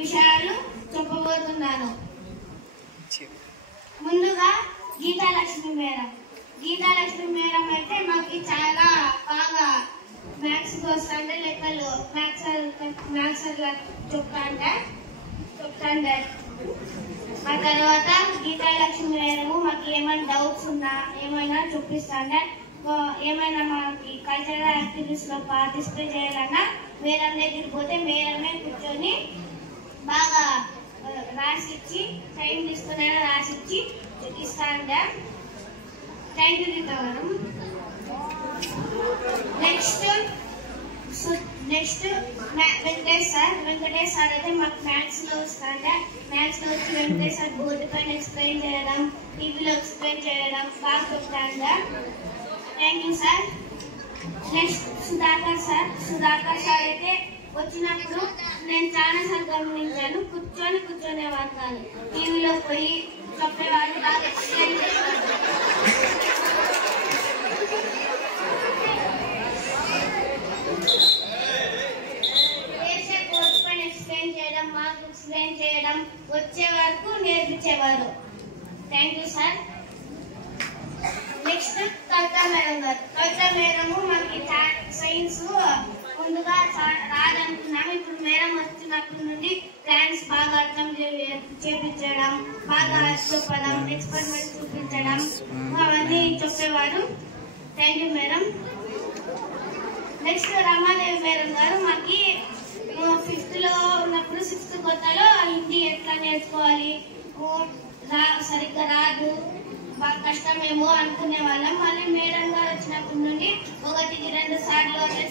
విషయాలు చెప్పబోతున్నాను. ముందుగా గీతాలక్ష్మి మేడం అయితే మాకు చాలా బాగా మ్యాథ్స్ వస్తుంటే లెక్కలు మ్యాథ్స్ చెప్తాండే. ఆ తర్వాత గీతాలక్ష్మి మేడము మాకు ఏమైనా డౌట్స్ ఉన్నా ఏమైనా చూపిస్తాండే. ఏమైనా మనకి కల్చరల్ యాక్టివిటీస్ లో పార్టిసిపేట్ చేయాలన్నా మేడం దగ్గరికి పోతే మేడమే కూర్చొని బాగా రాసిచ్చి టైం తీసుకునే రాసిచ్చి ఇస్తాండే. Thank you Geeta madam. Next Venkatesh sir అయితే మాకు మ్యాథ్స్ లో వస్తాండే. మ్యాథ్స్ లో వచ్చి వెంకటేష్ సార్ బోర్డు పైన ఎక్స్ప్లెయిన్ చేయడం, టీవీలో ఎక్స్ప్లెయిన్ చేయడం బాగా చెప్తాండే. Thank you sir. Next Sudhakar sir అయితే వచ్చినప్పుడు నేను చాలా సార్లు గమనించాను, కూర్చొనే వారు కాదు, టీవీలో పోయి చెప్పేవారు, బాగా ఎక్స్ప్లెయిన్ చేసేవారు. బోర్డు పైన ఎక్స్ప్లెయిన్ చేయడం, మాకు ఎక్స్ప్లెయిన్ చేయడం, వచ్చే వరకు నేర్పించేవారు. Thank you sir. Next Kavitha madam మాకు సైన్స్ ముందుగా రాదనుకున్నాము. ఇప్పుడు మేడం వచ్చినప్పటి నుండి ప్లాన్స్ బాగా అర్థం చేపించడం, బాగా చెప్పడం, ఎక్స్పెరిమెంట్ చూపించడం అవన్నీ చెప్పేవారు. Thank you madam. Next Ramadevi madam గారు మాకు 5th లో ఉన్నప్పుడు 6th కొత్తలో హిందీ ఎట్లా నేర్చుకోవాలి, సరిగ్గా రాదు, బాగా కష్టమేమో అనుకునే వాళ్ళం. మళ్ళీ మేడం గారు వచ్చినప్పటి నుండి 1-2 సార్లు అట్లా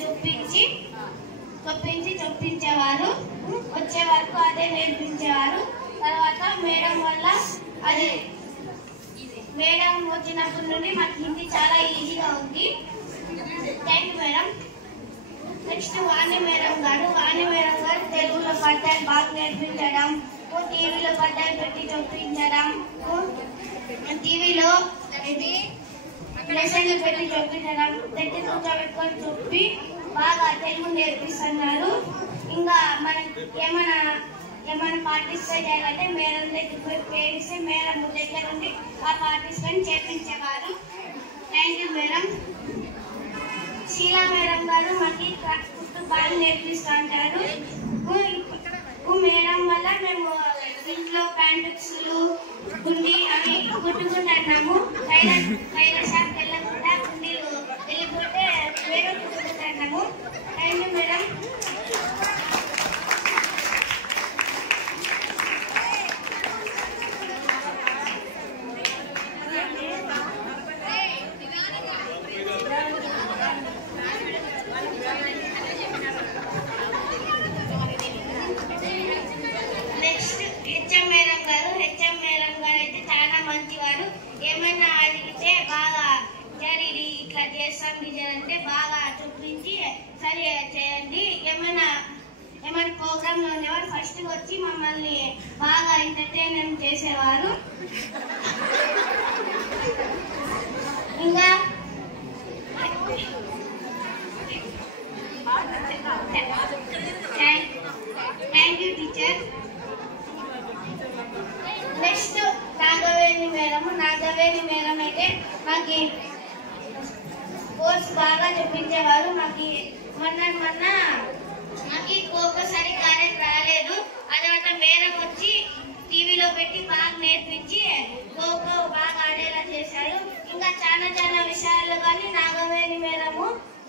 చొప్పించేవారు. వచ్చే వరకు అదే నేర్పించేవారు. తర్వాత మేడం వచ్చినప్పటి నుండి మాకు హిందీ చాలా ఈజీగా ఉంది. Thank you madam. Next Vani madam గారు తెలుగులో పద్యాలు బాగా నేర్పించడం, టీవీలో పద్యాలు పెట్టి చొప్పించడం, టీవీలో లెసన్లు పెట్టి చొప్పించడం, పెట్టి కూర్చోబెట్టుకొని చెప్పి బాగా తెలుగు నేర్పిస్తున్నారు. ఇంకా మనం ఏమైనా పార్టిసిపేట్ చేయాలంటే మేడం దగ్గర పేరిస్తే మేడం దగ్గర నుండి ఆ పార్టిసిపేట్ చేపించేవారు. Thank you madam. Sheela madam గారు మాకు బాగా నేర్పిస్తూ ఉంటారు. మేడం వల్ల మేము ఇంట్లో ప్యాంటులు గుండి అవి కుట్టుకుంటున్నాము. టైలర్ షాప్ వెళ్ళకుండా గుండీలు వెళ్ళిపోతే వేరే కుట్టుకుంటున్నాము. Thank you madam. HM madam గారు అయితే చాలా మంచివారు. ఏమైనా అడిగితే బాగా ఇది ఇట్లా చేస్తాం డిజైన్ అంటే బాగా చూపించి సరి చేయండి. ఏమైనా ప్రోగ్రామ్ లో ఉండేవారు, ఫస్ట్ వచ్చి మమ్మల్ని బాగా ఎంటర్టైన్మెంట్ చేసేవారు. ఇంకా thank you teacher. Next Nagaveni madam అయితే మాకు కోర్స్ బాగా చూపించేవారు. మాకు మొన్న ఒక్కొక్కసారి కరెంట్ రాలేదు, అదొక మేడం వచ్చి టీవీలో పెట్టి బాగా నేర్పించి ఖోఖో బాగా ఆడేలా చేశారు. ఇంకా చాలా విషయాలు కానీ నాగవేణి మేడము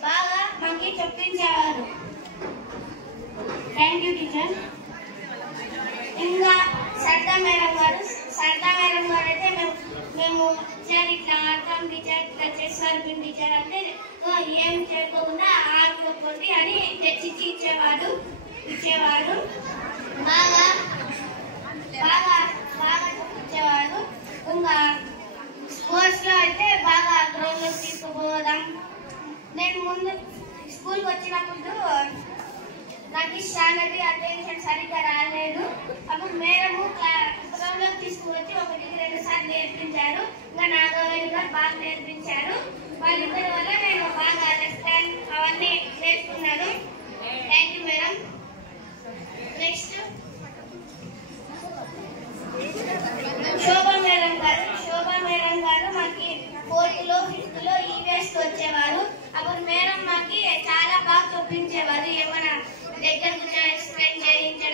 బాగా మాకు చెప్పించేవారు. Thank you teacher. ఇంకా సరదా మేడం గారు అయితే మేము టీచర్ ఇట్లా ఆడతాం, టీచర్ ఇట్లా చేస్తారు టీచర్ అంటే ఏం చేయకుండా ఆడుకోండి అని తెచ్చి ఇచ్చేవాడు. బాగా చూపించేవాడు. ఇంకా స్పోర్ట్స్ లో అయితే బాగా గ్రౌండ్ లో తీసుకుపోవడం. నేను ముందు స్కూల్కి వచ్చినప్పుడు నాకు స్టాండర్డ్ అటెన్షన్ సరిగ్గా రాలేదు. అప్పుడు మేడము గ్రౌండ్ లో తీసుకువచ్చి 1-2 సార్లు నేర్పించారు. ఇంకా నాగవేణి గారు బాగా నేర్పించారు. వాళ్ళిద్దరి వల్ల నేను బాగా అండర్స్టాండ్ అవన్నీ నేర్చుకున్నాను. Thank you madam. నెక్స్ట్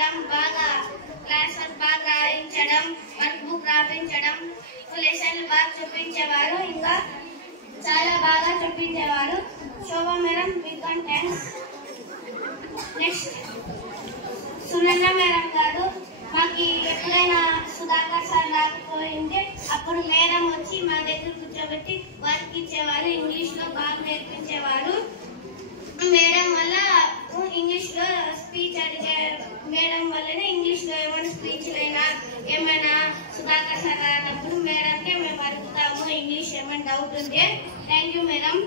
చెప్పడం, బాగా క్లాస్ వర్క్ బాగా రాయించడం, వర్క్ బుక్ రాయించడం, లెసన్లు బాగా చూపించేవారు. ఇంకా చాలా బాగా చూపించేవారు. Shobha madam big and thanks. Next Sunanna madam గారు. మాకు ఎప్పుడైనా సుధాకర్ సార్ రాకపోయింటే అప్పుడు మేడం వచ్చి మా దగ్గర కూర్చోబెట్టి వర్క్ ఇచ్చేవారు. ఇంగ్లీష్ లో బాగా నేర్పించేవారు. మేడం వల్ల ఇంగ్లీష్ లో స్పీచ్ అడిగే మేడం వల్లనే ఇంగ్లీష్ లో ఏమైనా స్పీచ్లైనా ఏమైనా సుధాకర్ సార్ రానప్పుడు మేడంకే మేము అడుగుతాము ఇంగ్లీష్ ఏమైనా డౌట్ ఉంటే. Thank you madam.